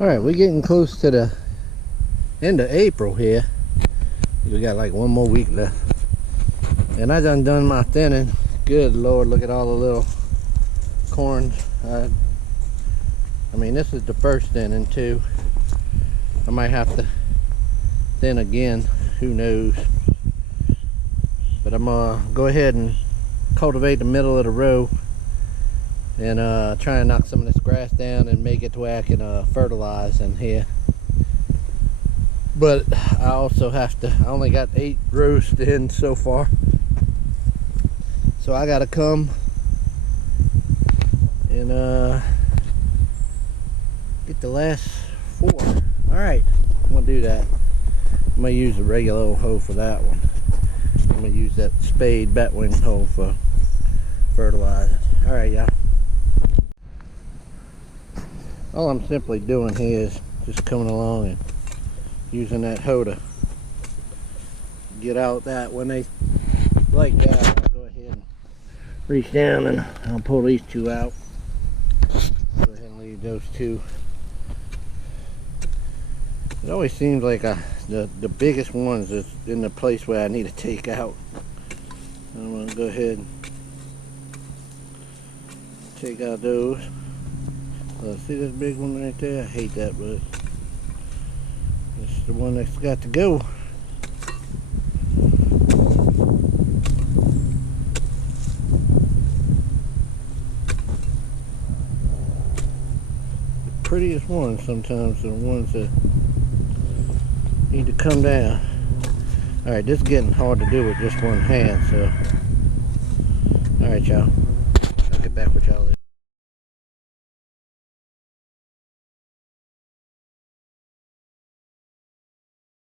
Alright, we're getting close to the end of April here. We got like one more week left. And I done my thinning. Good Lord, look at all the little corns. I mean, this is the first thinning too. I might have to thin again, who knows. But I'm gonna go ahead and cultivate the middle of the row and try and knock some of this grass down and make it to where I can fertilize in here. But I also have to, I only got 8 rows in so far, so I gotta come and get the last 4. Alright, I'm gonna do that. I'm gonna use a regular old hoe for that one. I'm gonna use that spade batwing hoe for fertilizing. Alright, y'all. All I'm simply doing here is just coming along and using that hoe to get out that. When they like that, I'll go ahead and reach down and I'll pull these 2 out. Go ahead and leave those 2. It always seems like the biggest ones is in the place where I need to take out. I'm going to go ahead and take out those. See this big one right there? I hate that, but it's the one that's got to go. The prettiest ones sometimes are the ones that need to come down. Alright, this is getting hard to do with just one hand, so alright, y'all. I'll get back with y'all later.